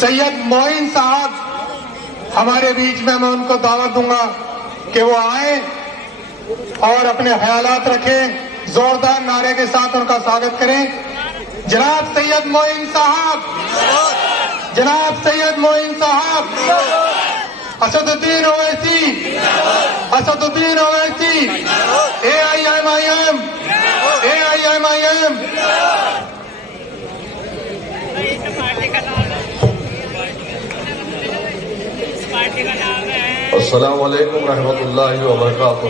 سید معین صاحب ہمارے بیچ میں ان کو دعوت دوں گا کہ وہ آئیں اور اپنے خیالات رکھیں، زوردار نعرے کے ساتھ ان کا سواگت کریں۔ جناب سید معین صاحب، جناب سید معین صاحب، اسد الدین اویسی، اسد الدین اویسی، AIMIM، AIMIM۔ السلام علیکم رحمۃ اللہ وبرکاتہ۔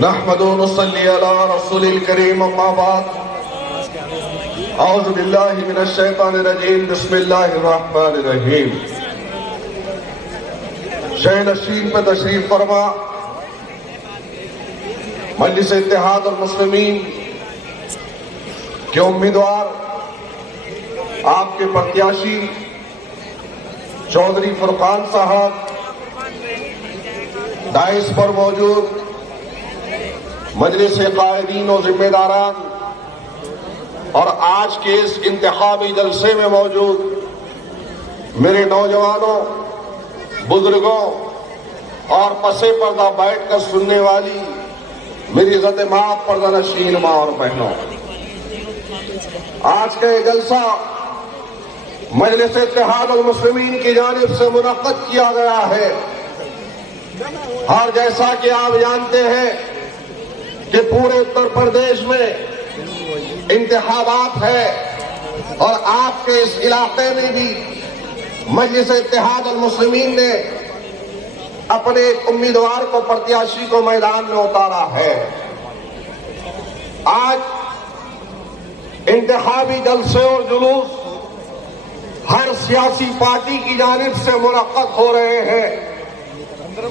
نحمد و نصلی علی رسول الکریم، اما بعد، اعوذ باللہ من الشیطان الرجیم، بسم اللہ الرحمن الرحیم۔ شہ نشین پہ تشریف فرما مجلس اتحاد المسلمین کے امیدوار، آپ کے پرتیاشی چودھری فرقان صاحب، دائس پر موجود مجلس قائدین و ذمہ داران، اور آج کے اس انتخابی جلسے میں موجود میرے نوجوانوں، بزرگوں اور پسے پردہ بیٹھ کر سننے والی میری عزت مآب پردہ نشین ماں اور بہنوں، آج کا یہ جلسہ مجلس اتحاد المسلمین کی جانب سے منعقد کیا گیا ہے، اور جیسا کہ آپ جانتے ہیں کہ پورے اتر پردیش میں انتخابات ہے، اور آپ کے اس علاقے میں بھی مجلس اتحاد المسلمین نے اپنے ایک امیدوار کو، پرتیاشی کو میدان میں اتارا ہے۔ آج انتخابی جلسے اور جلوس ہر سیاسی پارٹی کی جانب سے منعقد ہو رہے ہیں،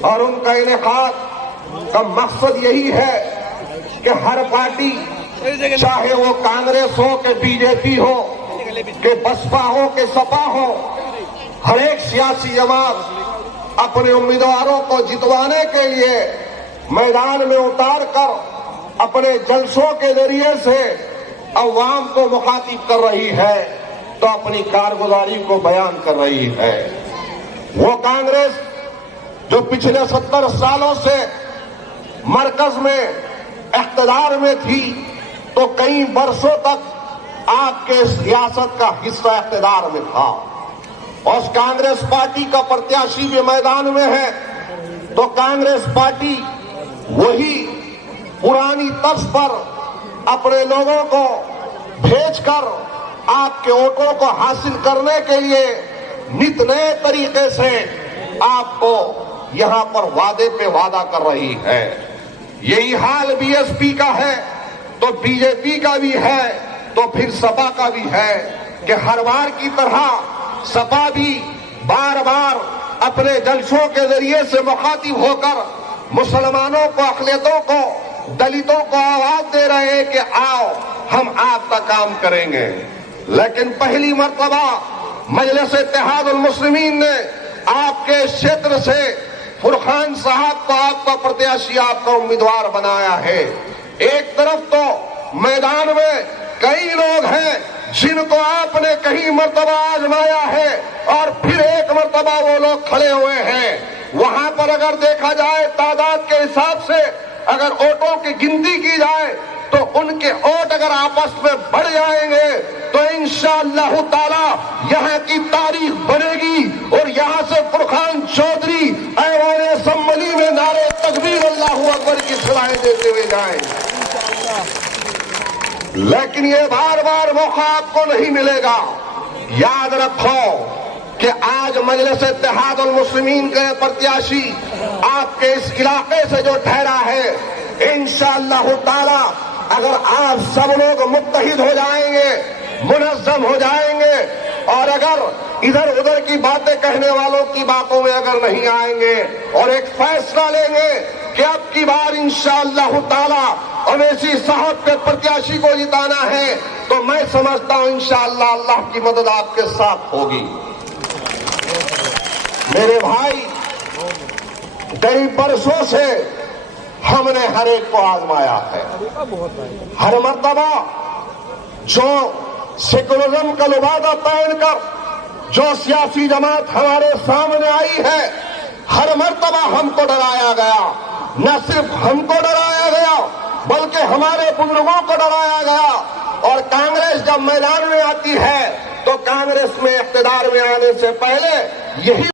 اور ان کا انعقاد کا مقصد یہی ہے کہ ہر پارٹی، چاہے وہ کانگریس ہو کہ BJP ہو کہ بسپا ہو کہ سپا ہو، ہر ایک سیاسی جماعت اپنے امیدواروں کو جتوانے کے لیے میدان میں اتار کر اپنے جلسوں کے ذریعے سے عوام کو مخاطب کر رہی ہے، تو اپنی کارگزاری کو بیان کر رہی ہے۔ وہ کانگریس جو پچھلے 70 سالوں سے مرکز میں اقتدار میں تھی، تو کئی برسوں تک آپ کے ریاست کا حصہ اقتدار میں تھا، اور اس کانگریس پارٹی کا پرتیاشی بھی میدان میں ہے، تو کانگریس پارٹی وہی پرانی طرز پر اپنے لوگوں کو بھیج کر آپ کے ووٹوں کو حاصل کرنے کے لیے نت نئے طریقے سے آپ کو یہاں پر وعدے پہ وعدہ کر رہی ہے۔ یہی حال BSP کا ہے، تو BJP کا بھی ہے، تو پھر سپا کا بھی ہے، کہ ہر بار کی طرح سپا بھی بار بار اپنے جلسوں کے ذریعے سے مخاطب ہو کر مسلمانوں کو، اقلیتوں کو، دلتوں کو آواز دے رہے ہیں کہ آؤ ہم آپ کا کام کریں گے۔ لیکن پہلی مرتبہ مجلس اتحاد المسلمین نے آپ کے شیتر سے فرقان صاحب کو آپ کا پرتیاشی، آپ کا امیدوار بنایا ہے۔ ایک طرف تو میدان میں کئی لوگ ہیں جن کو آپ نے کئی مرتبہ آزمایا ہے، اور پھر ایک مرتبہ وہ لوگ کھڑے ہوئے ہیں۔ وہاں پر اگر دیکھا جائے تعداد کے حساب سے، اگر ووٹوں کی گنتی کی جائے، تو ان کے ووٹ اگر آپس میں بڑھ جائیں گے تو انشاءاللہ تعالی یہاں کی تاریخ بنے گی، اور یہاں سے فرقان چودھری ایوان اسمبلی میں نعرے تکبیر اللہ اکبر کی صلاحیں دیتے ہوئے جائیں۔ لیکن یہ بار بار موقع آپ کو نہیں ملے گا۔ یاد رکھو کہ آج مجلس اتحاد المسلمین کے پرتیاشی آپ کے اس علاقے سے جو ٹھہرا ہے، انشاءاللہ تعالی اگر آپ سب لوگ متحد ہو جائیں گے، منظم ہو جائیں گے، اور اگر ادھر ادھر کی باتیں کہنے والوں کی باتوں میں اگر نہیں آئیں گے، اور ایک فیصلہ لیں گے کہ اب کی بار انشاءاللہ تعالی اویسی صاحب کے پرتیاشی کو جتانا ہے، تو میں سمجھتا ہوں انشاءاللہ اللہ کی مدد آپ کے ساتھ ہوگی۔ میرے بھائی، کئی برسوں سے ہم نے ہر ایک کو آزمایا ہے، ہر مرتبہ جو सेकुलरिज्म का लिबादा पहन कर जो सियासी जमात हमारे सामने आई है, हर मर्तबा हमको डराया गया। न सिर्फ हमको डराया गया बल्कि हमारे बुजुर्गों को डराया गया। और कांग्रेस जब मैदान में आती है तो कांग्रेस में इख्तिदार में आने से पहले यही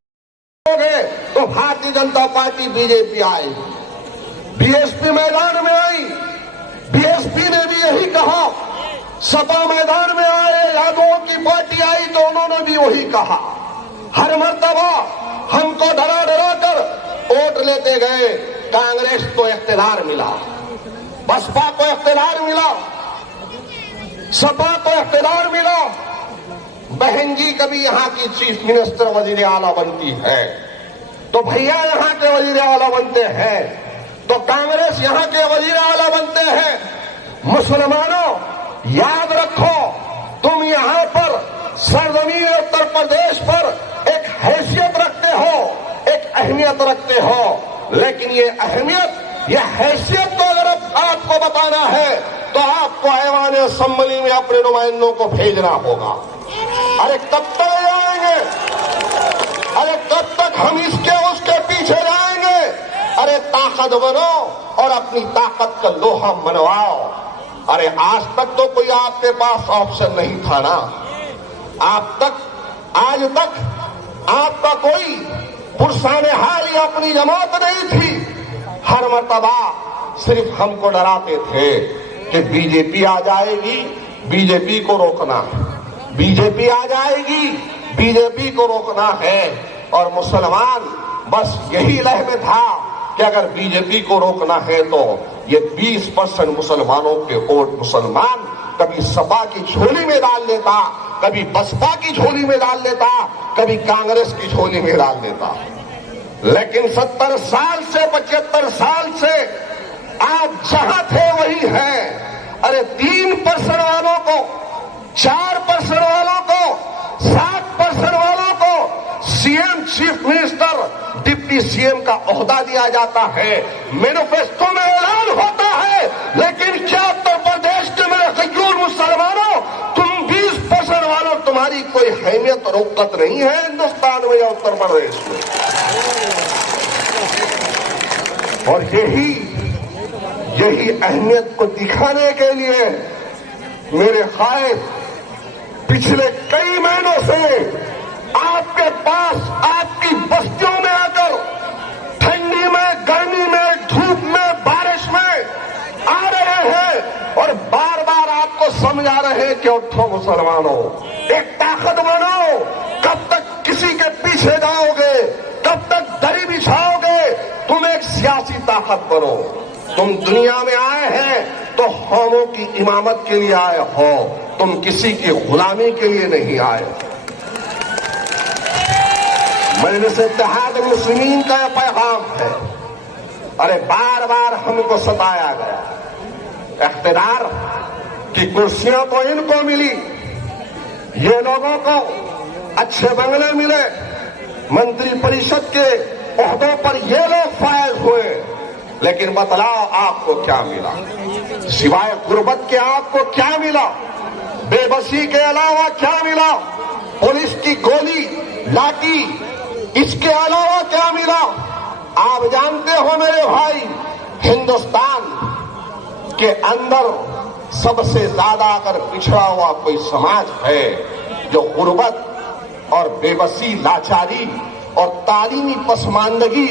होंगे तो भारतीय जनता पार्टी बीजेपी आएगी। बीएसपी मैदान में आई, बीएसपी ने भी यही कहा। सपा मैदान में आए, यादवों की पार्टी आई तो उन्होंने भी वही कहा। हर मर्तबा हमको डरा डरा कर वोट लेते गए। कांग्रेस को इख्तिदार मिला, बसपा को इख्तिदार मिला, सपा को इख्तिदार मिला। बहन जी कभी यहाँ की चीफ मिनिस्टर वजीर आला बनती है तो भैया यहाँ के वजीर आला बनते हैं, तो कांग्रेस यहाँ के वजीर आला बनते हैं। मुसलमानों याद रखो, तुम यहाँ पर सरजमीन उत्तर प्रदेश पर एक हैसियत रखते हो, एक अहमियत रखते हो, लेकिन ये अहमियत, ये हैसियत तो अगर आपको बताना है तो आपको ऐवान असेंबली में अपने नुमाइंदों को भेजना होगा। अरे कब तक जाएंगे? अरे कब तक हम इसके उसके पीछे जाएंगे? अरे ताकत बनो और अपनी ताकत का लोहा मनवाओ। अरे आज तक तो कोई आपके पास ऑप्शन नहीं था ना। आज तक आपका कोई पुरसाने हाल या अपनी जमात नहीं थी। हर मर्तबा सिर्फ हमको डराते थे कि बीजेपी आ जाएगी, बीजेपी को रोकना है, बीजेपी आ जाएगी, बीजेपी को रोकना है। और मुसलमान बस यही लय में था कि अगर बीजेपी को रोकना है तो ये 20% मुसलमानों के वोट मुसलमान कभी सपा की झोली में डाल लेता, कभी बसपा की झोली में डाल लेता, कभी कांग्रेस की झोली में डाल देता। लेकिन 70 साल से 75 साल से आप जहां थे वही हैं। अरे 3% वालों को, 4% वालों को, 7% वालों को CM, chief minister, deputy CM का ओहदा दिया जाता है, मैनिफेस्टो में ऐलान होता है। लेकिन क्या उत्तर प्रदेश के मेरे खजूर मुसलमानों, तुम 20% वालों, तुम्हारी कोई अहमियत और औकत नहीं है हिंदुस्तान में या उत्तर प्रदेश में। और यही अहमियत को दिखाने के लिए मेरे कायद पिछले कई महीनों से आपके पास, आपकी बस्तियों में आकर ठंडी में, गर्मी में, धूप में, बारिश में आ रहे हैं और बार बार आपको समझा रहे हैं कि उठो मुसलमानों, एक ताकत बनो। कब तक किसी के पीछे जाओगे? कब तक दरी बिछाओगे? तुम एक सियासी ताकत बनो। तुम दुनिया में आए हैं तो कौमों की इमामत के लिए आए हो, तुम किसी की गुलामी के लिए नहीं आए। मजलिस इत्तेहाद मुस्लिमीन का यह पैगाम है। अरे बार बार हमको सताया गया। इख्तिदार की कुर्सियां तो इनको मिली, ये लोगों को अच्छे बंगले मिले, मंत्री परिषद के ओहदों पर ये लोग फायज हुए, लेकिन बतलाओ आपको क्या मिला? सिवाय गुर्बत के आपको क्या मिला? बेबसी के अलावा क्या मिला? पुलिस की गोली, लाठी, इसके अलावा क्या मिला? आप जानते हो मेरे भाई, हिंदुस्तान के अंदर सबसे ज्यादा अगर पिछड़ा हुआ कोई समाज है जो गुर्बत और बेबसी, लाचारी और तालीमी पसमानदगी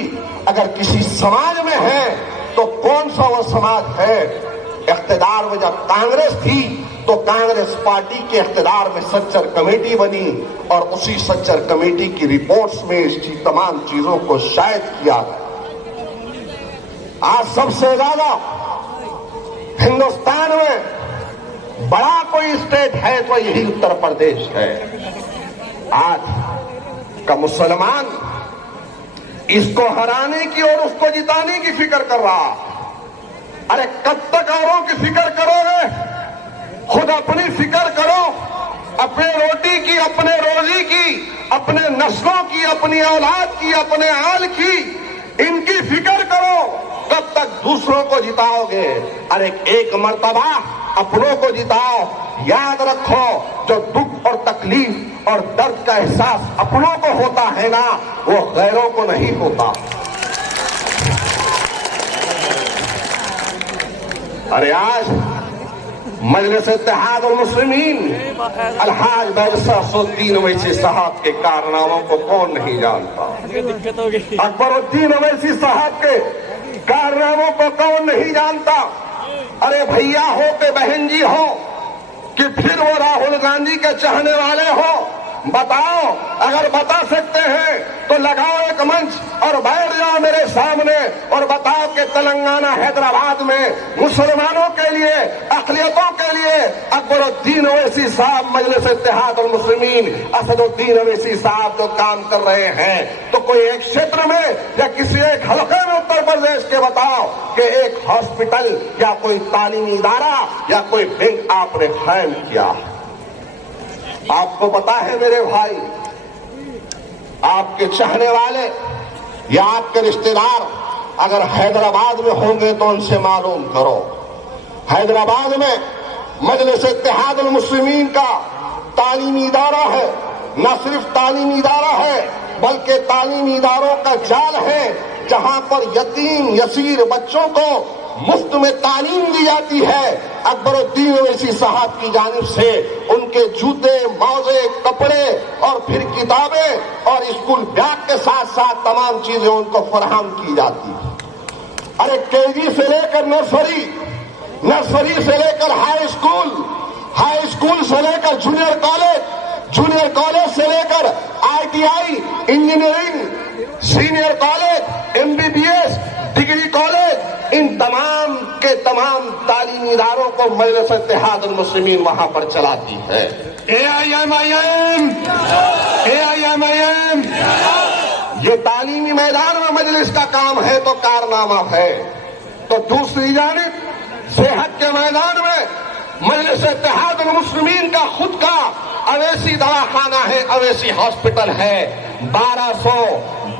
अगर किसी समाज में है तो कौन सा वो समाज है? इख्तिदार में जब कांग्रेस थी तो कांग्रेस पार्टी के इख्तिदार में सच्चर कमेटी बनी और उसी सच्चर कमेटी की रिपोर्ट्स में इसकी तमाम चीजों को शायद किया। आज सबसे ज्यादा हिंदुस्तान में बड़ा कोई स्टेट है तो यही उत्तर प्रदेश है। आज का मुसलमान इसको हराने की और उसको जिताने की फिक्र कर रहा। अरे कब तक औरों की फिक्र करोगे? खुद अपनी फिक्र करो, अपने रोटी की, अपने रोजी की, अपने नस्लों की, अपनी औलाद की, अपने आल की, इनकी फिक्र करो। कब तक दूसरों को जिताओगे? अरे एक मर्तबा अपनों को जिताओ। याद रखो, जो दुख और तकलीफ और दर्द का एहसास अपनों को होता है ना, वो गैरों को नहीं होता। अरे आज मजलिस इत्तेहाद और मुस्लिमीन अलहाज बैरसुद्दीन अवैसी साहब के कारनामों को कौन नहीं जानता? अकबरुद्दीन अवैसी साहब के कारनामों को कौन नहीं जानता? अरे भैया हो के बहन जी हो कि फिर वो राहुल गांधी के चाहने वाले हो, बताओ। अगर बता सकते हैं तो लगाओ एक मंच और बैठ जाओ मेरे सामने और बताओ कि तेलंगाना हैदराबाद में मुसलमानों के लिए, अक़लियतों के लिए अकबरुद्दीन अवैसी साहब, मजलिस इत्तेहाद और मुस्लिमीन असदुद्दीन अवैसी साहब जो काम कर रहे हैं, तो कोई एक क्षेत्र में या किसी एक हलके में उत्तर प्रदेश के बताओ कि एक हॉस्पिटल या कोई तालीमी इदारा या कोई बैंक आपने कायम किया। आपको पता है मेरे भाई, आपके चाहने वाले या आपके रिश्तेदार अगर हैदराबाद में होंगे तो उनसे मालूम करो। हैदराबाद में मजलिस इत्तेहाद अल मुस्लिमीन का तालीमी इदारा है। न सिर्फ तालीमी इदारा है बल्कि तालीमी इदारों का जाल है, जहां पर यतीम यसीर बच्चों को मुफ्त में तालीम दी जाती है। अकबरुद्दीन अवैसी साहब की जानिब से उनके जूते, मौजे, कपड़े और फिर किताबें और स्कूल बैग के साथ साथ तमाम चीजें उनको फराहम की जाती है। अरे केजी से लेकर नर्सरी, नर्सरी से लेकर हाई स्कूल से लेकर जूनियर कॉलेज से लेकर ITI, engineering, senior college, MBBS, degree college, इन तमाम के तमाम तालीमी इदारों को मजलिस इत्तेहाद अल मुस्लिमीन वहां पर चलाती है। AIMIM ये तालीमी मैदान में मजलिस का काम है तो कारनामा है। तो दूसरी जानिब सेहत के मैदान में मजलिस इत्तेहाद अल मुस्लिमीन का खुद का अवैसी दवाखाना है, अवैसी हॉस्पिटल है। 1200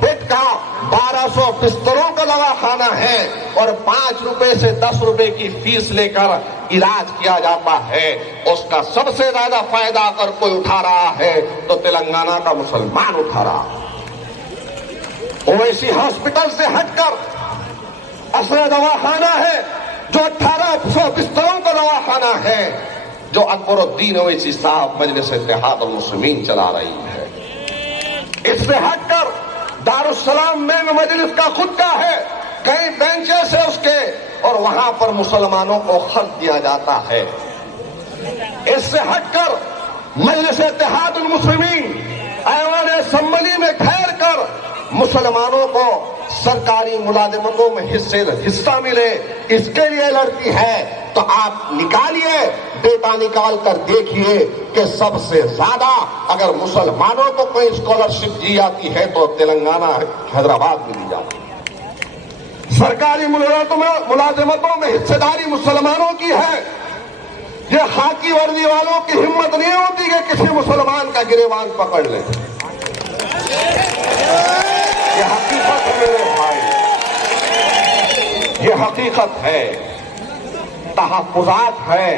बेड का, 1200 बिस्तरों का दवाखाना है और 5 रुपए से 10 रुपए की फीस लेकर इलाज किया जाता है। उसका सबसे ज्यादा फायदा अगर कोई उठा रहा है तो तेलंगाना का मुसलमान उठा रहा है। ओवैसी हॉस्पिटल से हटकर असर दवाखाना है जो 1800 बिस्तरों का दवाखाना है, जो अकबरुद्दीन अवैसी साहब मजलिस इत्तेहाद अल मुस्लिमीन चला रही है। इससे हटकर दारुस्सलाम में मजलिस का खुद का है, कई बेंचेस है उसके, और वहां पर मुसलमानों को खर्च दिया जाता है। इससे हटकर मजलिस इत्तेहाद अल मुस्लिमीन ऐवान असम्बली में ठहर कर मुसलमानों को सरकारी मुलाजिमतों में हिस्सा मिले, इसके लिए लड़ती है। तो आप निकालिए, डेटा निकाल कर देखिए कि सबसे ज्यादा अगर मुसलमानों को कोई स्कॉलरशिप दी जाती है तो तेलंगाना हैदराबाद में दी जाती है। सरकारी मुलाजिमतों में हिस्सेदारी मुसलमानों की है। ये खाकी वर्दी वालों की हिम्मत नहीं होती कि किसी मुसलमान का गिरेबान पकड़ ले। ये हकीकत है मेरे भाई, ये हकीकत है। तहफ़्फ़ुज़ात है,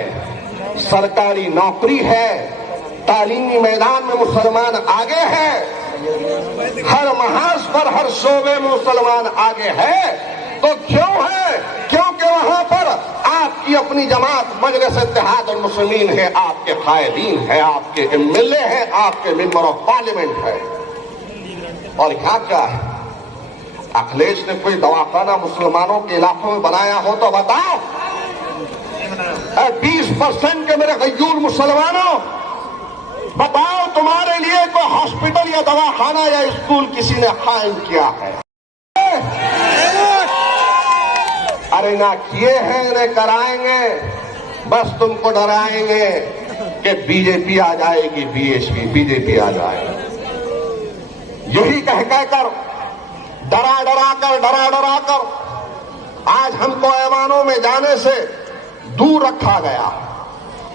सरकारी नौकरी है, तालीमी मैदान में मुसलमान आगे है, हर महाज पर हर शोबे में मुसलमान आगे है। तो क्यों है? क्योंकि वहां पर आपकी अपनी जमात मजलिस इत्तेहाद अल मुस्लिमीन है, आपके कायदीन है, आपके MLA है, आपके मेंबर ऑफ पार्लियामेंट है। और यहाँ क्या है? अखिलेश ने कोई दवाखाना मुसलमानों के इलाकों में बनाया हो तो बताओ। 20% के मेरे गयूर मुसलमानों, बताओ तुम्हारे लिए कोई हॉस्पिटल या दवाखाना या स्कूल किसी ने कायम किया है? अरे ना किए हैं, न कराएंगे, बस तुमको डराएंगे कि बीजेपी आ जाएगी, बीजेपी आ जाएगी। यही कह कहकर डरा कर आज हमको ऐवानों में जाने से दूर रखा गया।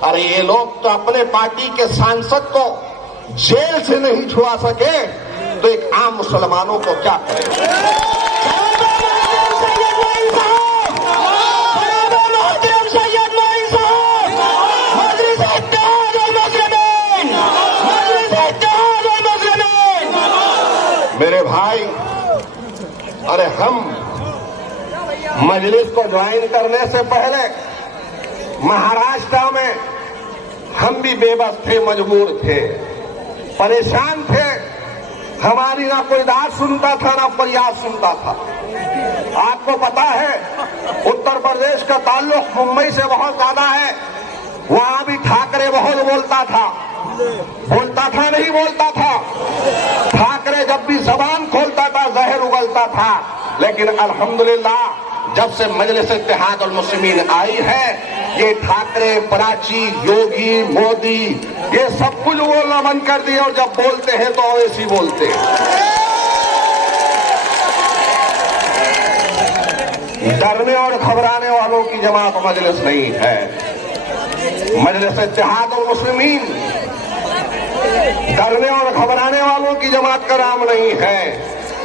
अरे ये लोग तो अपने पार्टी के सांसद को जेल से नहीं छुड़ा सके तो एक आम मुसलमानों को क्या करें? मेरे भाई, अरे हम मजलिस को ज्वाइन करने से पहले महाराष्ट्र में हम भी बेबस थे, मजबूर थे, परेशान थे। हमारी ना कोई दाद सुनता था ना फरियाद सुनता था। आपको पता है उत्तर प्रदेश का ताल्लुक मुंबई से बहुत ज्यादा है। वहां भी ठाकरे बहुत बोलता था नहीं बोलता था। ठाकरे जब भी जबान खोलता था जहर उगलता था। लेकिन अल्हम्दुलिल्लाह जब से मजलिस इत्तेहाद और मुस्लिमीन आई है, ये ठाकरे, प्राची, योगी, मोदी, ये सब कुछ बोलना बंद कर दिए और जब बोलते हैं तो ऐसी बोलते हैं। डरने और घबराने वालों की जमात मजलिस नहीं है। मजलिस इत्तेहाद और मुस्लिमीन डरने और घबराने वालों की जमात का नाम नहीं है।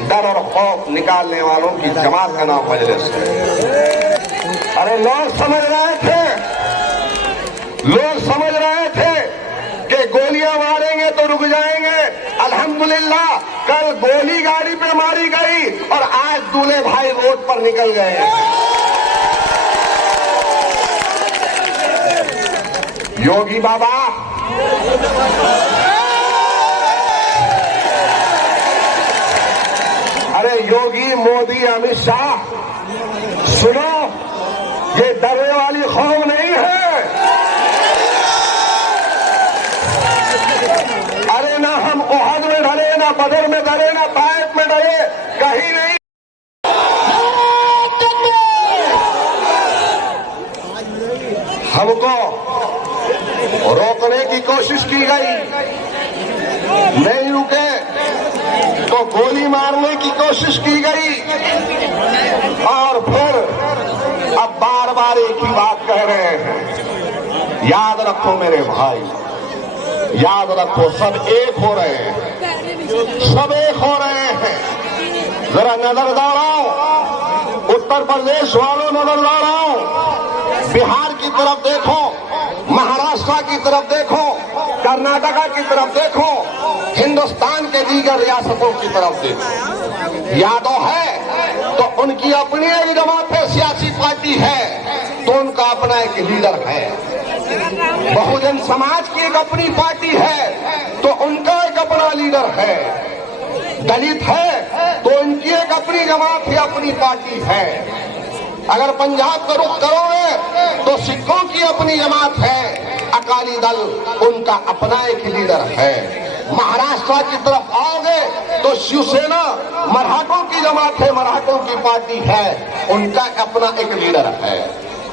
डर और खौफ निकालने वालों की जमात का नाम मजलिस है। अरे लोग समझ रहे थे कि गोलियां मारेंगे तो रुक जाएंगे। अल्हम्दुलिल्लाह कल गोली गाड़ी पे मारी गई और आज दूल्हे भाई रोड पर निकल गए। योगी बाबा, अरे योगी, मोदी, अमित शाह, सुनो, ये डरने वाली खौफ नहीं है। अरे ना हम ओहद में डरे, ना बदर में डरे, ना ताइफ में डरे, कहीं नहीं। हमको रोकने की कोशिश की गई, नहीं रुके तो गोली मारने की कोशिश की गई और फिर अब बार बार एक ही बात कह रहे हैं। याद रखो मेरे भाई, याद रखो, सब एक हो रहे हैं, सब एक हो रहे हैं। जरा नजर दौड़ाओ, उत्तर प्रदेश वालों नजर दौड़ाओ, बिहार की तरफ देखो, महाराष्ट्र की तरफ देखो, कर्नाटका की तरफ देखो, हिंदुस्तान के दीगर रियासतों की तरफ देखो। यादव है तो उनकी अपनी एक जमात है, सियासी पार्टी है तो उनका अपना एक लीडर है। बहुजन समाज की एक अपनी पार्टी है तो उनका एक अपना लीडर है। दलित है तो उनकी एक अपनी जमात है, अपनी पार्टी है। अगर पंजाब का रुख करोगे तो सिखों की अपनी जमात है, अकाली दल उनका अपना एक लीडर है। महाराष्ट्र की तरफ आओगे तो शिवसेना मराठों की जमात है, मराठों की पार्टी है, उनका अपना एक लीडर है।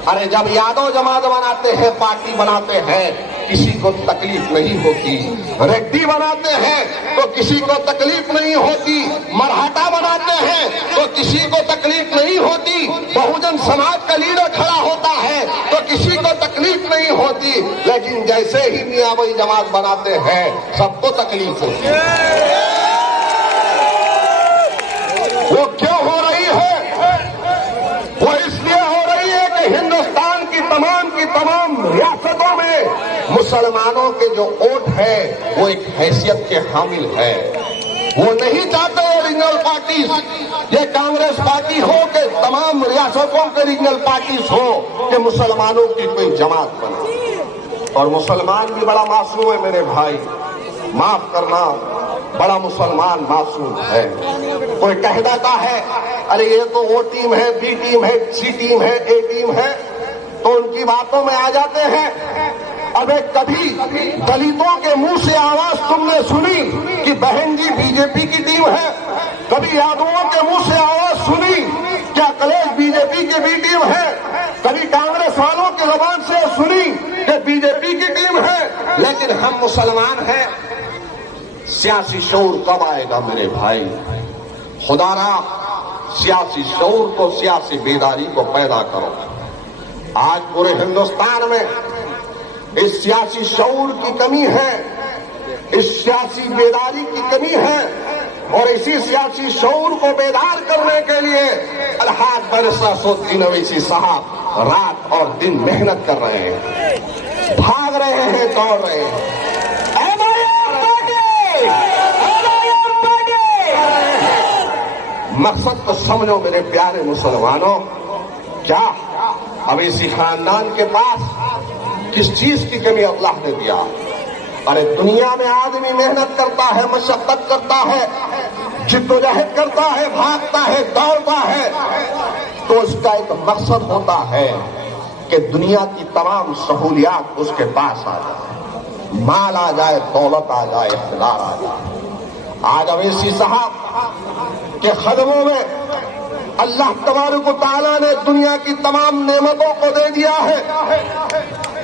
अरे जब यादव जमात बनाते हैं, पार्टी बनाते हैं, किसी को तकलीफ नहीं होती। रेड्डी बनाते हैं तो किसी को तकलीफ नहीं होती। मराठा बनाते हैं तो किसी को तकलीफ नहीं होती। बहुजन समाज का लीडर खड़ा होता है तो किसी को तकलीफ नहीं होती। लेकिन जैसे ही मियां भाई जमात बनाते हैं सबको तकलीफ होती है। वो क्यों हो रही है? वो इसलिए हो रही है कि हिंदुस्तान की तमाम रियासतों में मुसलमानों के जो वोट है वो एक हैसियत के हामिल है। वो नहीं चाहते रीजनल पार्टी, ये कांग्रेस पार्टी हो कि तमाम रियासतों के रीजनल पार्टीज हो कि मुसलमानों की कोई जमात बने। और मुसलमान भी बड़ा मासूम है मेरे भाई, माफ करना, बड़ा मुसलमान मासूम है। कोई कह देता है अरे ये तो वो टीम है, बी टीम है, सी टीम है, ए टीम है, तो उनकी बातों में आ जाते हैं। अबे कभी दलितों के मुंह से आवाज तुमने सुनी कि बहन जी बीजेपी की टीम है? कभी यादवों के मुंह से आवाज सुनी क्या कलेश बीजेपी की बी टीम है? कभी कांग्रेस वालों की जबान से सुनी कि बीजेपी की टीम है? लेकिन हम मुसलमान हैं। सियासी शऊर कब आएगा मेरे भाई? खुदारा सियासी शऊर को, सियासी बेदारी को पैदा करो। आज पूरे हिंदुस्तान में इस सियासी शऊर की कमी है, इस सियासी बेदारी की कमी है, और इसी सियासी शऊर को बेदार करने के लिए अलहाज बरसासुद्दीन अवैसी साहब रात और दिन मेहनत कर रहे हैं, भाग रहे हैं, दौड़ रहे हैं। मकसद को समझो मेरे प्यारे मुसलमानों। क्या अवैसी खानदान के पास किस चीज की कमी अल्लाह ने दिया? अरे दुनिया में आदमी मेहनत करता है, मशक्कत करता है, जिद्दोजहद करता है, भागता है, दौड़ता है, तो उसका एक मकसद होता है कि दुनिया की तमाम सहूलियात उसके पास आ जाए, माल आ जाए, दौलत आ जाए, इख्तियार आ जाए। आज अवैसी साहब के खदमों में अल्लाह तबारक व तआला ने दुनिया की तमाम नेमतों को दे दिया है।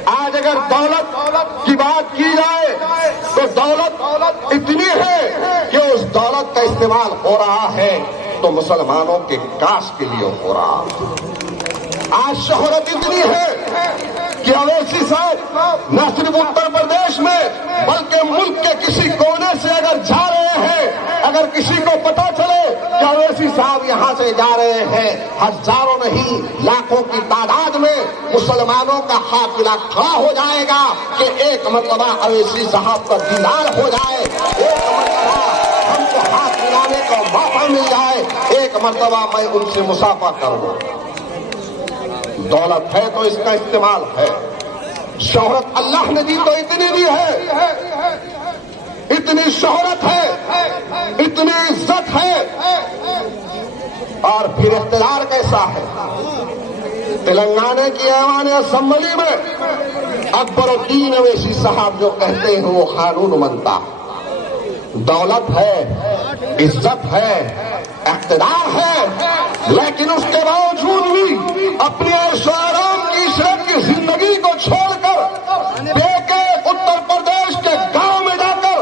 आज अगर दौलत की बात की जाए तो दौलत इतनी है कि उस दौलत का इस्तेमाल हो रहा है तो मुसलमानों के काश के लिए हो रहा है। आज शोहरत इतनी है कि अवैसी साहब न सिर्फ उत्तर प्रदेश में बल्कि मुल्क के किसी कोने से अगर जा रहे हैं, अगर किसी को पता चले कि अवैसी साहब यहाँ से जा रहे हैं, हजारों नहीं लाखों की तादाद में मुसलमानों का काफिला खड़ा हो जाएगा कि एक मरतबा अवैसी साहब का दीदार हो जाए, एक मरतबा हमको हाथ मिलाने का मौका मिल जाए, एक मरतबा मैं उनसे मुसाफा करूं। दौलत है तो इसका इस्तेमाल है, शोहरत अल्लाह ने दी तो इतनी दी है, इतनी शोहरत है, इतनी इज्जत है, और फिर इख्तियार कैसा है। तेलंगाना की ऐवान असेंबली में अकबरुद्दीन अवैसी साहब जो कहते हैं वो कानून बनता। दौलत है, इज्जत है, इख्तियार है, लेकिन उसके बावजूद भी अपने ऐशो आराम की इशरत की जिंदगी को छोड़कर बेके उत्तर प्रदेश के गांव में जाकर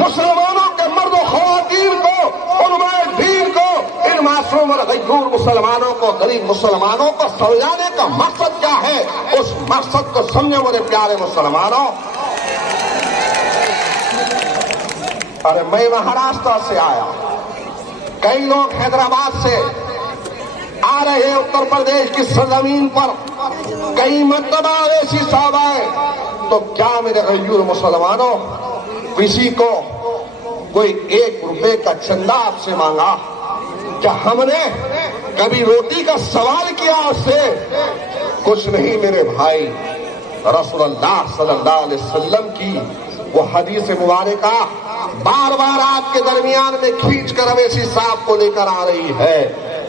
मुसलमानों के मर्द ख्वातीन को, उलमाए दीन को, इन मासूम और गयूर मुसलमानों को, गरीब मुसलमानों को समझाने का मकसद क्या है, उस मकसद को समझो मेरे प्यारे मुसलमानों। अरे मैं महाराष्ट्र से आया, कई लोग हैदराबाद से आ रहे हैं उत्तर प्रदेश की सरजमीन पर, कई मर्तबा अवैसी साहब आए, तो क्या मेरे गयूर मुसलमानों किसी को कोई 1 रुपए का चंदा आपसे मांगा? क्या हमने कभी रोटी का सवाल किया उससे? कुछ नहीं मेरे भाई, रसूलुल्लाह सल्लल्लाहु अलैहि वसल्लम की वो हदीस मुबारका बार बार आपके दरमियान में खींच कर अवैसी साहब को लेकर आ रही है,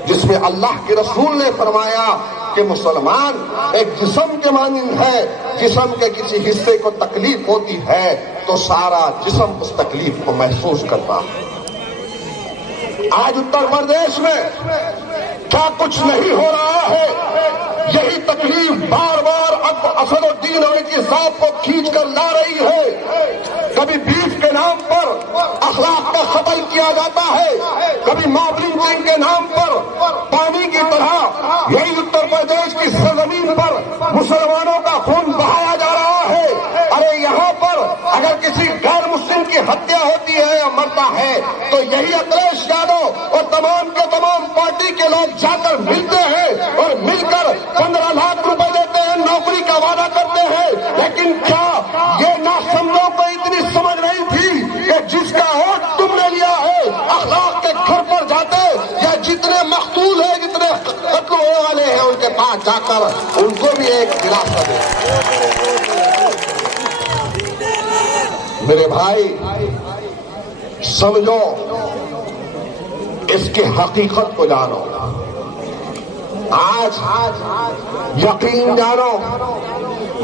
जिसमें अल्लाह के रसूल ने फरमाया कि मुसलमान एक जिस्म के मानिंद है, जिस्म के किसी हिस्से को तकलीफ होती है तो सारा जिस्म उस तकलीफ को महसूस करता है। आज उत्तर प्रदेश में क्या कुछ नहीं हो रहा है, यही तकलीफ बार बार अब असदुद्दीन अवैसी साहब को खींच कर ला रही है। कभी बीफ के नाम पर अखलाक का कत्ल किया जाता है, कभी मॉब लिंचिंग के नाम पर पानी की तरह यही उत्तर प्रदेश की सरजमीन पर मुसलमानों का खून बहाया जा रहा है। अरे यहाँ पर अगर किसी गैर मुस्लिम की हत्या होती है या मरता है तो यही अखिलेश यादव और तमाम के तमाम पार्टी के लोग जाकर मिलते हैं और मिलकर 15 लाख रुपए देते हैं, नौकरी का वादा करते हैं। लेकिन क्या ये नासमझों को इतनी समझ नहीं थी कि जिसका वोट तुमने लिया है अखलाक के घर पर जाते या जितने मकतूल है, जितने कत्ल होने वाले हैं उनके पास जाकर उनको भी एक दिलासा दे। मेरे भाई समझो, इसकी हकीकत को जानो, आज यकीन जानो,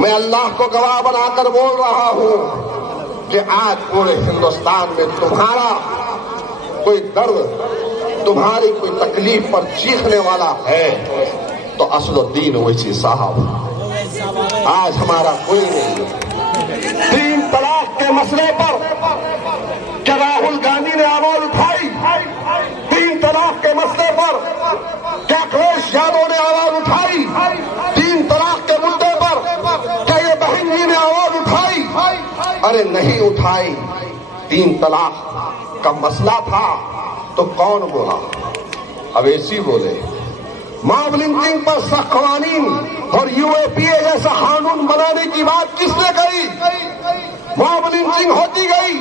मैं अल्लाह को गवाह बनाकर बोल रहा हूं कि आज पूरे हिंदुस्तान में तुम्हारा कोई दर्द, तुम्हारी कोई तकलीफ पर चीखने वाला है तो असदुद्दीन ओवैसी साहब। आज हमारा कोई नहीं। 3 तलाक के मसले पर क्या राहुल गांधी ने आवाज उठाई? 3 तलाक के मसले पर क्या अखिलेश यादव ने आवाज उठाई? 3 तलाक के मुद्दे पर क्या ये बहन जी ने आवाज उठाई? अरे नहीं उठाई। 3 तलाक का मसला था तो कौन बोला? अवैसी बोले। मॉब लिंचिंग पर सख्त क़वानीन और यूएपीए जैसा कानून बनाने की बात किसने कही? मॉब लिंचिंग होती गई,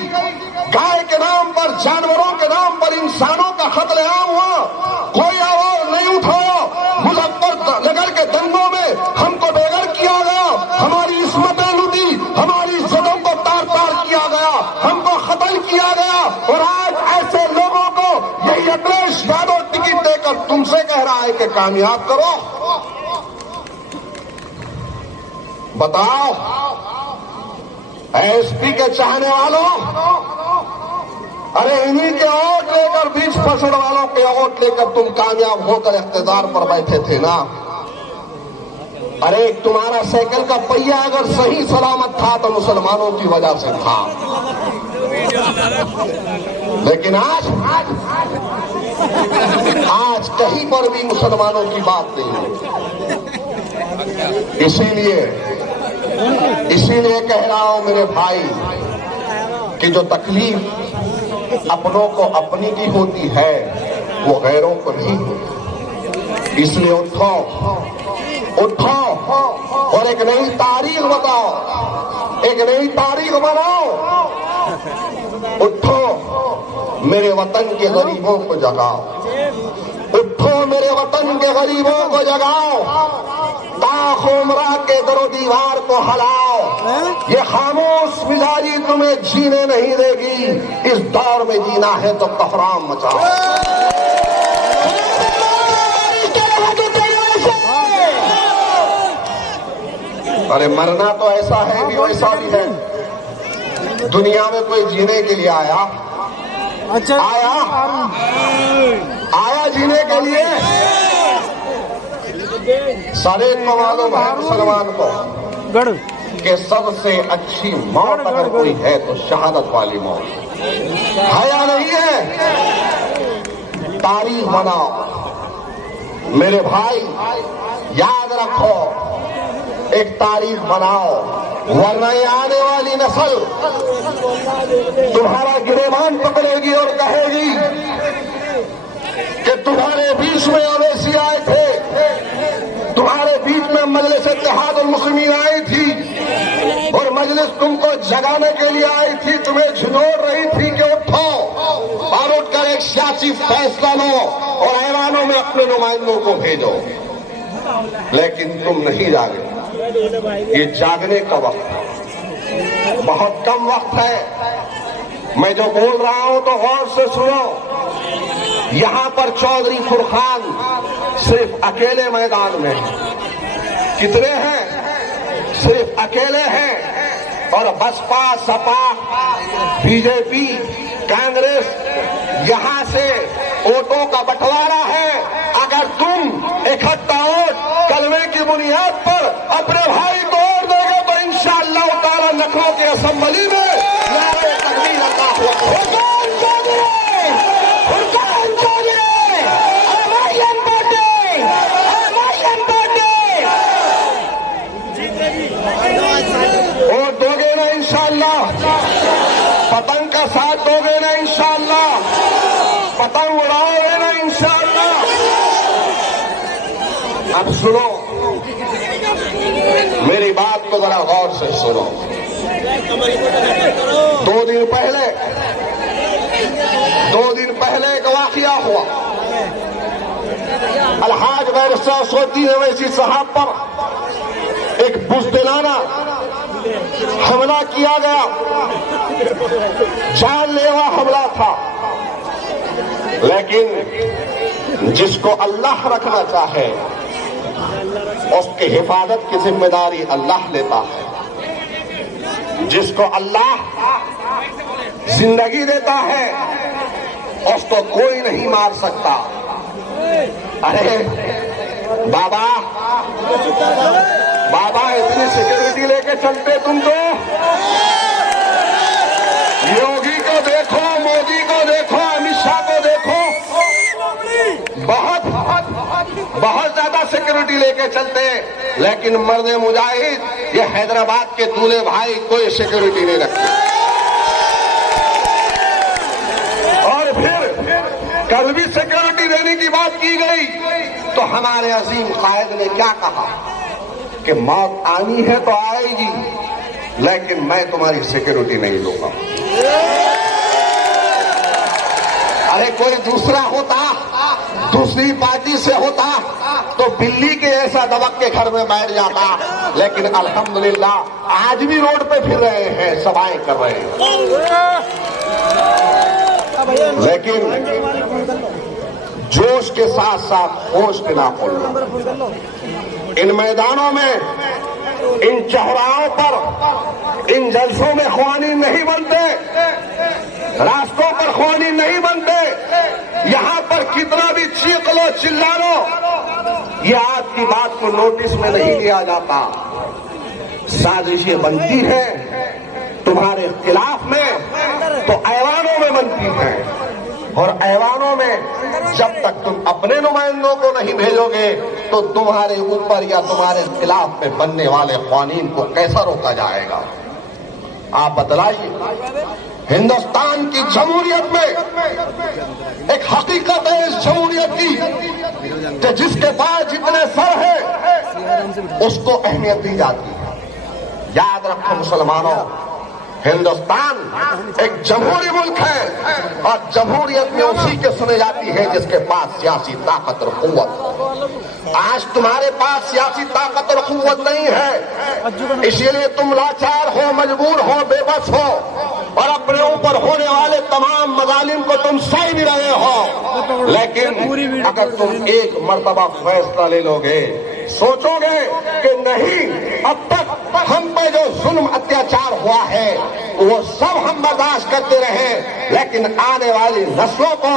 गाय के नाम पर, जानवरों के नाम पर इंसानों का कत्लेआम हुआ, کر تم سے کہہ رہا ہے کہ کامیاب کرو. بتاؤ ایس پی کے چاہنے والوں, ارے انہی کے ووٹ لے کر, 20% والوں کے ووٹ لے کر تم کامیاب ہو کر اقتدار پر بیٹھے تھے نا. ارے تمہارا سائیکل کا پہیہ اگر صحیح سلامت تھا تو مسلمانوں کی وجہ سے تھا, لیکن آج کہیں پر بھی مسلمانوں کی بات نہیں. اسی لیے کہہ رہا ہوں میرے بھائی کہ جو تکلیف اپنوں کو اپنی کی ہوتی ہے وہ غیروں کو نہیں ہوتی. اس لیے اٹھو اور ایک نئی تاریخ بتاؤ, ایک نئی تاریخ بناؤ. اٹھو میرے وطن کے غریبوں کو جگاؤ, اٹھو میرے وطن کے غریبوں کو جگاؤ. تاخ عمرہ کے در و دیوار کو ہلاؤ. یہ خاموش مزاجی تمہیں جینے نہیں دے گی. اس دور میں جینا ہے تو کفرام مچاؤ. ارے مرنا تو ایسا ہے بھی ویسا بھی ہے. دنیا میں کوئی جینے کے لیے آیا جینے کے لیے. سارے کو معلوم ہے مسلمان کو کہ سب سے اچھی موت اگر کوئی ہے تو شہادت والی موت ہے یا نہیں ہے. تاریخ بناؤ میرے بھائی, یاد رکھو ایک تاریخ بناؤ, ورنہ یہ آنے والی نسل تمہارا گریبان پکڑے گی اور کہے گی کہ تمہارے بیچ میں اویسی آئے تھے, تمہارے بیچ میں مجلس اتحاد المسلمین آئی تھی اور مجلس تم کو جگانے کے لیے آئی تھی, تمہیں جھنجھوڑ رہی تھی کہ اٹھو اور اٹھ کر ایک سیاسی فیصلہ لو اور ایوانوں میں اپنے نمائندوں کو بھیجو. لیکن تم نہیں جاگے. یہ جاگنے کا وقت ہے, بہت کم وقت ہے. میں جو بول رہا ہوں تو غور سے سنو. یہاں پر چودھری فرقان صرف اکیلے میدان میں کتنے ہیں؟ صرف اکیلے ہیں. اور بسپا, سپا, بی جے پی, کانگریس یہاں سے ووٹوں کا بٹوارا ہے. اگر تم اکٹھا ووٹ کلمے کی بنیاد پر اپنے بھائی کو ووٹ دو گے تو انشاءاللہ تعالی لکھنؤ کی اسمبلی میں نعرہ تکبیر اللہ اکبر. ووٹ دو گے نا انشاءاللہ, پتنگ کا ساتھ دو گے نا انشاءاللہ, پتنگ اڑاؤ گے نا انشاءاللہ. اب سنو میری بات کو ذرا غور سے سنو. 2 دن پہلے ایک واقعہ ہوا. الحاج بیرسٹر اسودالدین اویسی صاحب پر ایک بزدلانہ حملہ کیا گیا, جان لیوا حملہ تھا. لیکن جس کو اللہ رکھنا چاہے اس کی حفاظت کی ذمہ داری اللہ لیتا ہے. جس کو اللہ زندگی دیتا ہے اس کو کوئی نہیں مار سکتا. ارے بابا اتنی سیکورٹی لے کے چلتے تم تو. یوگی کو دیکھو, مودی کو دیکھو, امت شاہ کو دیکھو, بہت زیادہ سیکورٹی لے کے چلتے. لیکن مرد مجاہد یہ حیدرآباد کے دولے بھائی کوئی سیکورٹی نہیں رکھتے. اور پھر کل بھی سیکورٹی دینے کی بات کی گئی تو ہمارے عظیم قائد نے کیا کہا کہ موت آنی ہے تو آئے گی, لیکن میں تمہاری سیکورٹی نہیں دوں گا. ارے کوئی دوسرا ہوتا, دوسری پارٹی سے ہوتا تو بلی کے ایسا دبک کے گھر میں بیٹھ جاتا. لیکن الحمدللہ آج بھی روڈ پہ پھر رہے ہیں, سبائیں کر رہے ہیں. لیکن جوش کے کے ساتھ ساتھ ہوش کے ناخن. ان میدانوں میں، ان چوراہوں پر، ان جلسوں میں خوانین نہیں بنتے، راستوں پر خوانین نہیں بنتے. یہاں پر کتنا بھی چیخ لو چلا لو، یہ آپ کی بات کو نوٹس میں نہیں لیا جاتا. سازشیں بنتی ہیں تمہارے خلاف میں تو ایوانوں میں بنتی ہیں، اور ایوانوں میں جب تک تم اپنے نمائندوں کو نہیں بھیجو گے تو تمہارے اوپر یا تمہارے خلاف میں بننے والے قوانین کو کیسا روکا جائے گا؟ آپ بتلائیے. ہندوستان کی جمہوریت میں ایک حقیقت ہے اس جمہوریت کی کہ جس کے پاس جتنے سر ہیں اس کو اہمیت دی جاتی ہے. یاد رکھو مسلمانوں، ہندوستان ایک جمہوری ملک ہے، اور جمہوریت میں اسی کے سنے جاتی ہے جس کے پاس سیاسی طاقت اور قوت. آج تمہارے پاس سیاسی طاقت اور قوت نہیں ہے، اسی لیے تم لاچار ہو، مجبور ہو، بے بس ہو، اور اپنے اوپر ہونے والے تمام مظالم کو تم سہ بھی رہے ہو. لیکن اگر تم ایک مرتبہ فیصلہ لے لو گے، سوچو گے کہ نہیں، اب تک ہم پہ جو ظلم اتیاچار ہوا ہے وہ سب ہم برداشت کرتے رہے، لیکن آنے والی نسلوں کو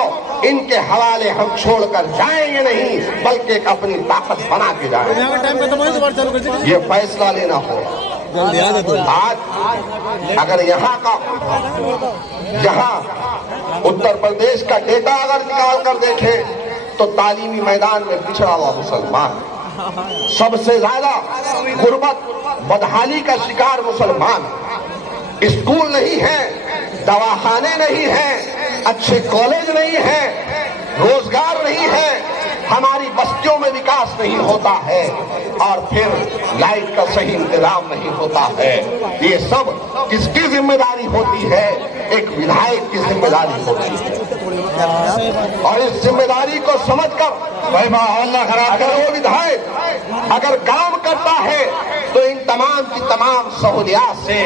ان کے حوالے ہم چھوڑ کر جائیں گے نہیں، بلکہ اپنی طاقت بنا کے جائیں گے. یہ فیصلہ لینا ہو. آج اگر یہاں اتر پردیش کا ڈیٹا اگر نکال کر دیکھیں تو تعلیمی میدان میں پچھڑا ہوا مسلمان، سب سے زیادہ غربت بدحالی کا شکار مسلمان. اسکول نہیں ہے، دواخانے نہیں ہیں، اچھے کالج نہیں ہیں، روزگار نہیں ہے، ہماری بستیوں میں وکاس نہیں ہوتا ہے، اور پھر لائٹ کا صحیح انتظام نہیں ہوتا ہے. یہ سب کس کی ذمہ داری ہوتی ہے؟ ایک ودھائک کی ذمہ داری ہوتی ہے. اور اس ذمہ داری کو سمجھ کر اگر وہ ودھائک اگر کام کرتا ہے تو ان تمام کی تمام سہولیات سے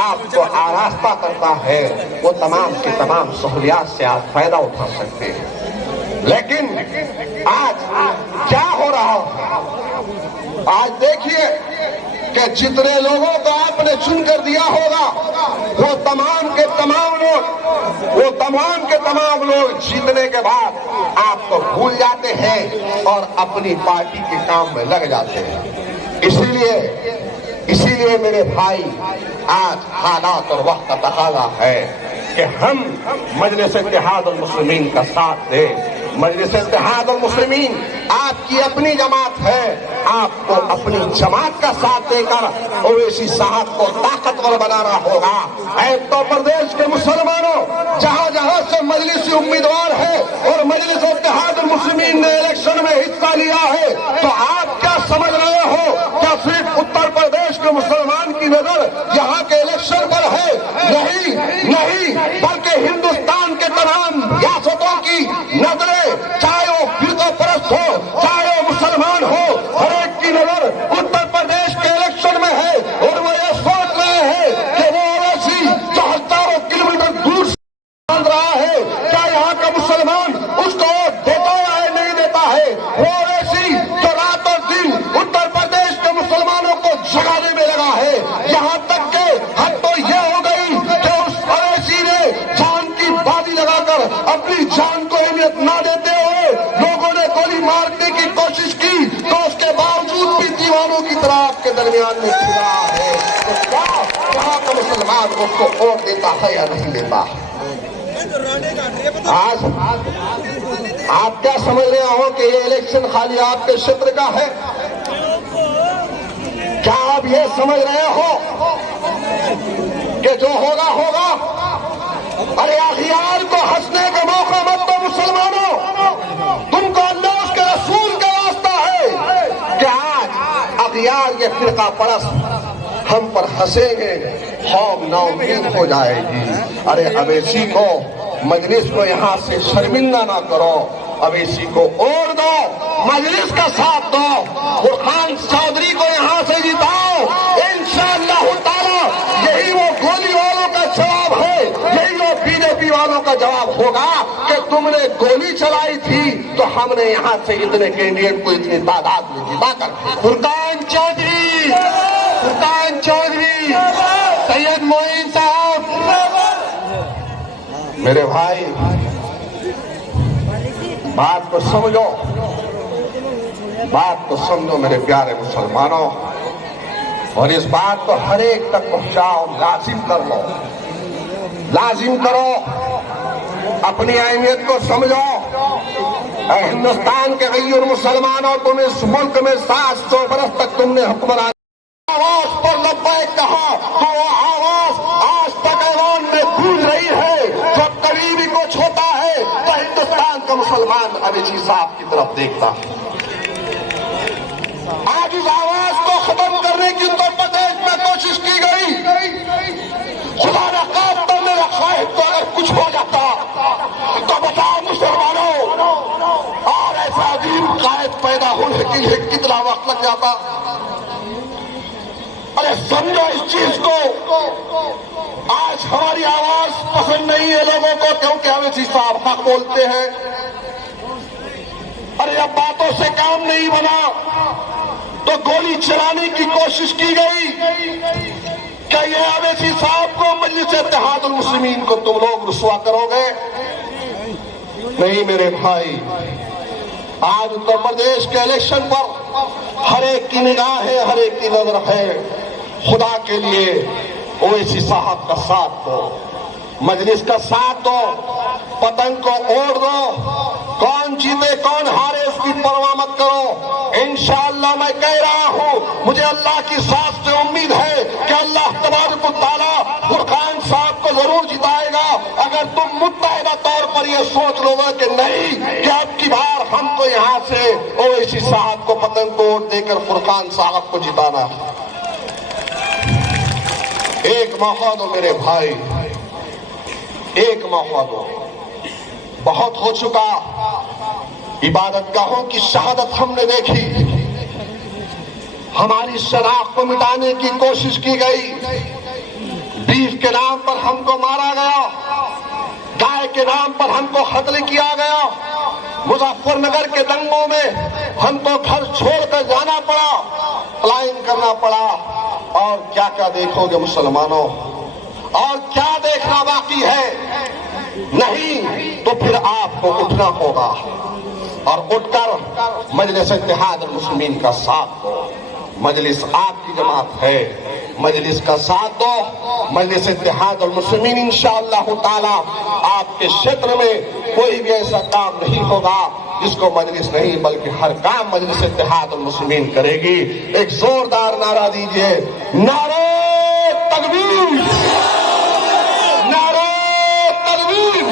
آپ کو آراستہ کرتا ہے، وہ تمام کی تمام سہولیات سے آپ فائدہ اٹھا سکتے ہیں. لیکن آج کیا ہو رہا ہے؟ آج دیکھیے کہ جتنے لوگوں کو آپ نے چن کر دیا ہوگا وہ تمام کے تمام لوگ جیتنے کے بعد آپ کو بھول جاتے ہیں اور اپنی پارٹی کے کام میں لگ جاتے ہیں. اسی لیے میرے بھائی، آج حالات اور وقت کا تقاضا ہے کہ ہم مجلس اتحاد المسلمین کا ساتھ دیں. مجلس اتحاد المسلمین آپ کی اپنی جماعت ہے، آپ کو اپنی جماعت کا ساتھ دے کر اویسی صاحب کو طاقتور بنانا ہوگا. اے اتر پردیش کے مسلمانوں، جہاں جہاں سے مجلسی امیدوار ہے اور مجلس اتحاد المسلمین نے الیکشن میں حصہ لیا ہے، تو آپ کیا سمجھ رہے ہو کیا صرف اتر پردیش کے مسلمان کی نظر یہاں کے الیکشن پر ہے؟ نہیں، بلکہ ہندوستان کے تمام ریاستوں کی نظریں، چاہے وہ فرقہ پرست ہو، چاہے وہ مسلمان ہو، ہر ایک کی نظر اتر پردیش کے الیکشن میں ہے. اور وہ یہ سوچ رہے ہیں کہ وہ اویسی جو ہزاروں کلومیٹر دور سے بن رہا ہے، کیا یہاں کا مسلمان اس کو ووٹ دیتا ہے نہیں دیتا ہے؟ وہ اویسی جو رات اور دن اتر پردیش کے مسلمانوں کو جگانے میں لگا ہے، یہاں تک کہ حد تو یہ ہو گئی کہ اس اویسی نے جان کی بازی لگا کر اپنی جان کو اہمیت نہ دیتے ہوئے لوگوں نے گولی مارنے کی کوشش کی، تو اس کے باوجود بھی دیوانوں کی طرح آپ کے درمیان میں کھڑا رہا ہے. تو کیا یہاں کا مسلمان اس کو ووٹ دیتا ہے یا نہیں دیتا؟ آج آپ کیا سمجھ رہے ہو کہ یہ الیکشن خالی آپ کے چھیتر کا ہے؟ کیا آپ یہ سمجھ رہے ہو کہ جو ہوگا ہوگا؟ ارے اغیار کو ہنسنے کا موقع مت دو مسلمانوں، تم کو اللہ اس کے رسول کا واسطہ ہے کہ آج اغیار یہ فرقہ پرست ہم پر ہنسیں گے، خوف نا امید ہو جائے گی. ارے اویسی کو، مجلس کو یہاں سے شرمندہ نہ کرو، اویسی کو اوڑ دو، مجلس کا ساتھ دو، برخان چودھری کو یہاں سے جتاؤ. انشاءاللہ تعالی یہی وہ گولی والوں کا جواب ہے، یہی وہ بی جے پی والوں کا جواب ہوگا کہ تم نے گولی چلائی تھی تو ہم نے یہاں سے اتنے کینڈیڈیٹ کو اتنی تعداد میں جتا کر فرقان چودھری سید معین صاحب. میرے بھائی بات کو سمجھو، بات کو سمجھو میرے پیارے مسلمانوں، اور اس بات کو ہر ایک تک پہنچاؤ، لازم کر لو، لازم کرو، اپنی اہمیت کو سمجھو. اے ہندوستان کے غیر مسلمانوں، تم اس ملک میں 700 برس تک تم نے حکمرانی آواز پر لبیک کہا تو وہ آواز آج تک ایوان میں گونج رہی ہے. جب کبھی بھی کچھ ہوتا ہے تو ہندوستان کا مسلمان اویسی صاحب کی طرف دیکھتا ہے. آج اس آواز کو ختم کرنے کی اتر پردیش میں کوشش کی گئی. خدا نہ خواستہ میرا خواہد تو اگر کچھ ہو جاتا تو بتاؤ مسلمانوں، اور ایسا عظیم قائد پیدا ہونے کے لیے کتنا وقت لگ جاتا. ارے سمجھو اس چیز کو. آج ہماری آواز پسند نہیں ہے لوگوں کو کیونکہ اویسی صاحب حق بولتے ہیں. ارے اب باتوں سے کام نہیں بنا تو گولی چلانے کی کوشش کی گئی. کیا یہ اویسی صاحب کو مجلس اتحاد المسلمین کو تم لوگ رسوا کرو گے؟ نہیں میرے بھائی. آج اتر پردیش کے الیکشن پر ہر ایک کی نگاہ ہے، ہر ایک کی نظر ہے. خدا کے لیے اویسی صاحب کا ساتھ دو، مجلس کا ساتھ دو، پتنگ کو اوڑ دو. کون جیتے کون ہارے اس کی پرواہ مت کرو. انشاءاللہ میں کہہ رہا ہوں، مجھے اللہ کی ذات سے امید ہے کہ اللہ تبارک و تعالیٰ فرقان صاحب کو ضرور جتائے گا. اگر تم متحدہ طور پر یہ سوچ لو گے کہ نہیں کہ اب کی بار ہم کو یہاں سے اویسی صاحب کو پتنگ کو ووٹ دے کر فرقان صاحب کو جتانا. ایک موقع دو میرے بھائی، ایک موقع دو. بہت ہو چکا، عبادت گاہوں کی شہادت ہم نے دیکھی، ہماری شناخت کو مٹانے کی کوشش کی گئی. بیف کے نام پر ہم کو مارا گیا، گائے کے نام پر ہم کو قتل کیا گیا. مظفر نگر کے دنگوں میں ہم کو گھر چھوڑ کر جانا پڑا، پلائن کرنا پڑا. اور کیا کیا دیکھو گے مسلمانوں، اور کیا دیکھنا باقی ہے؟ نہیں تو پھر آپ کو اٹھنا ہوگا اور اٹھ کر مجلس اتحاد المسلمین کا ساتھ دو. مجلس آپ کی جماعت ہے، مجلس کا ساتھ دو. مجلس اتحاد المسلمین انشاءاللہ تعالی آپ کے شیطر میں کوئی بھی ایسا کام نہیں ہوگا جس کو مجلس نہیں بلکہ ہر کام مجلس اتحاد المسلمین کرے گی. ایک زوردار نعرہ دیجئے، نعرہ تکبیر، نعرہ تکبیر،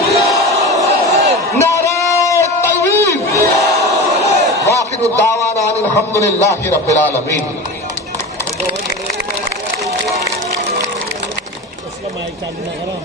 نعرہ تکبیر. واخر الدعوانا ان الحمدللہ رب العالمین. مائک چالو نہ کرو